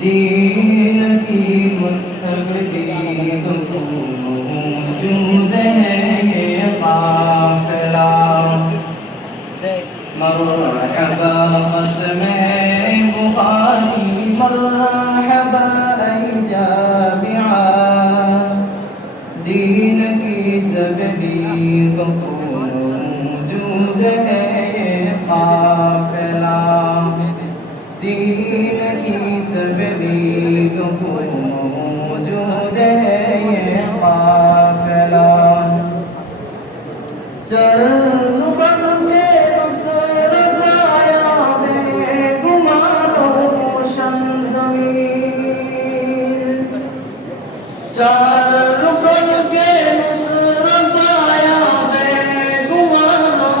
दीन की मुतबलीग मौजूद है ये काफिला। मरहबा में बुखारी मरहबा जामिआ, दीन की तबलीग मौजूद है ये काफिला। दीन की तबलीग मौजूद है ये काफिला। चरण बन के नुसरत आया बेगुमानो शमज़मीर। चरण बन के नुसरत आया बेगुमानो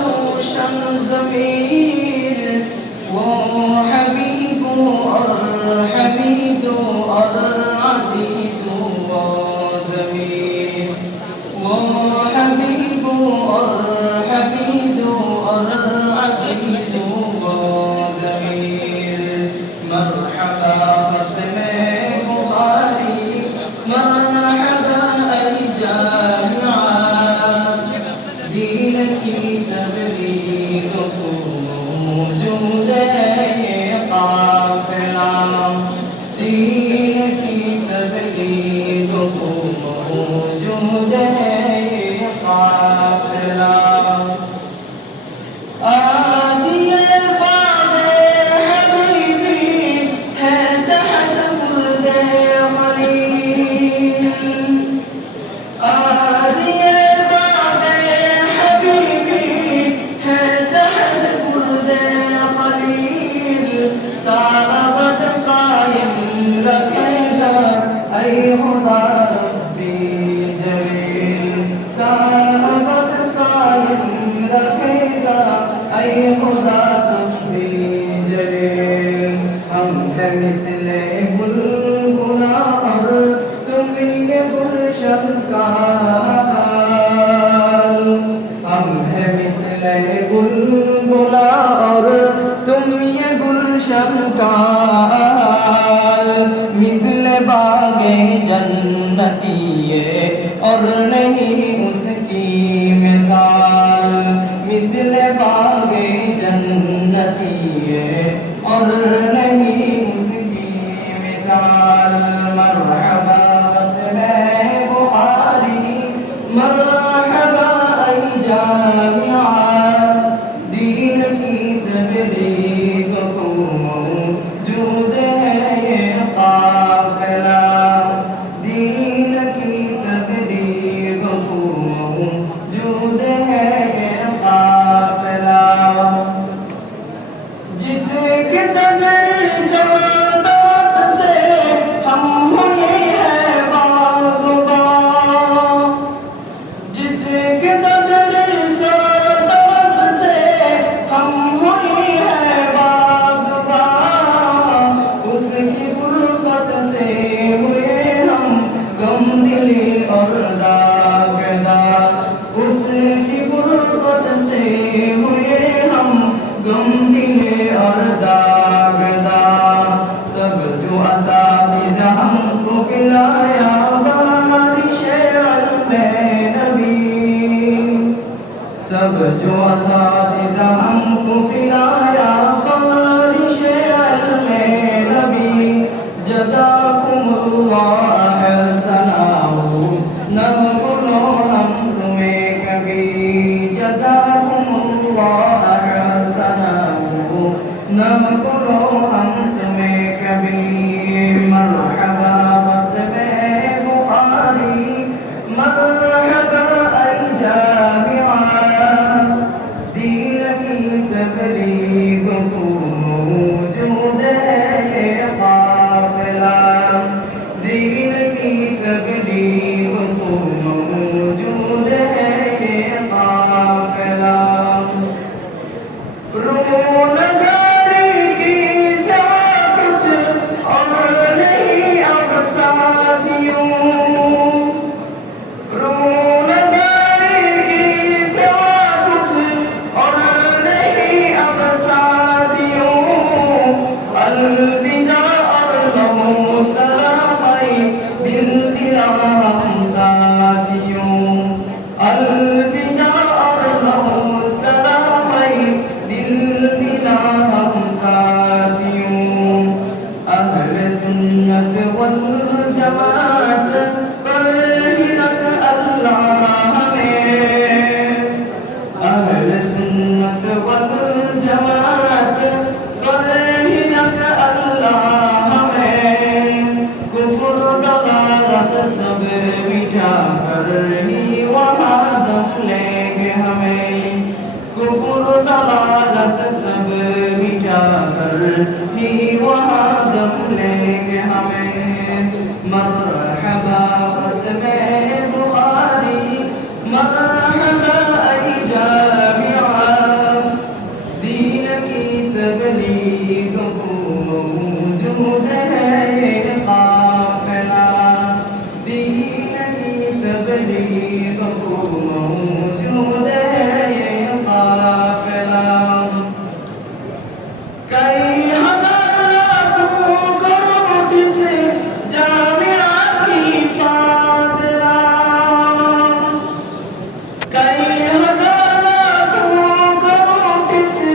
शमज़मीर। वो हबीबो और हमीदो और अज़ीज़ो और ज़मीर। वो हबीबो और हमीदो और अज़ीज़ो और ज़मीर। मरहबा में बुखारी मरहबा जामिआ, दीन की तबलीग मौजूद है ये काफिला। दीन की तबलीग मौजूद है ये काफिला। आज ये बाग़े हबीबी है तहत मुर्दे खलील। आज ये बाग़े हबीबी है तहत मुर्दे खलील। ताबत कायम रखेगा ऐ खुदा रब्बी जलील। ताबत कायम रखेगा ऐ खुदा रब्बी जलील। हम है मिथले बुलबुला और तुम ये गुलशन का हाल। हम है मिथले बुलबुला और तुम ये गुलशन का हाल। मिस्ले बागे जन्नती ये और नहीं उसकी मिसाल। मिस्ले बागे जन्नती ये और नहीं उसकी मिसाल। मरहबा में बुखारी मरहबा जामिआ, दीन की तबलीग मौजूद है ये काफिला। दीन की तबलीग मौजूद है ये काफिला। जिसके तदरीस दरस से हम हुए हैं बाग़बान। जिसके तदरीस दरस से हम हुए हैं बाग़बान। उसकी फुरक़त से हुए हम गमदिली और दाग़दार। उसकी फुरक़त से हुए हम गमदिली और दाग़दार। सब जो असातिज़ा हमको पिलाया बारिशे इल्मे नबी। सब जो असातिज़ा हमको पिलाया बारिशे इल्मे नबी। जज़ाकुमुल्लाह अहसनाहु न भूलो हम तुम्हें कभी। जज़ाकुमुल्लाह अहसनाहु न भूलो हम तुम्हें कभी। मरहबा में बुखारी मरहबा जामिआ, दीन की तबलीग मौजूद है ये काफिला। दीन की तबलीग मौजूद है ये काफिला। रोनगारी की सिवा कुछ और नहीं अब साथियों। रोनगारी की सिवा कुछ और नहीं अब दीन की तबलीग को मौजूद है ये काफिला, दीन की तबलीग को मौजूद है ये काफिला। कई हजार लाखों करोड़ से जामिया की फातिला, कई हजार लाखों करोड़ से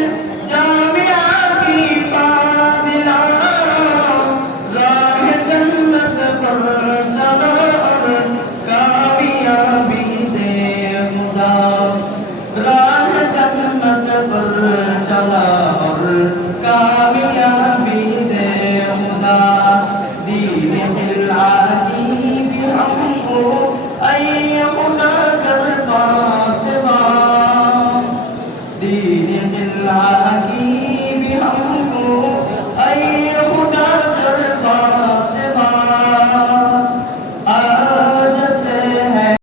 जामिया की फातिला, राह जन्नत पर चला और कामयाबी दे खुदा, राह जन्नत पर चला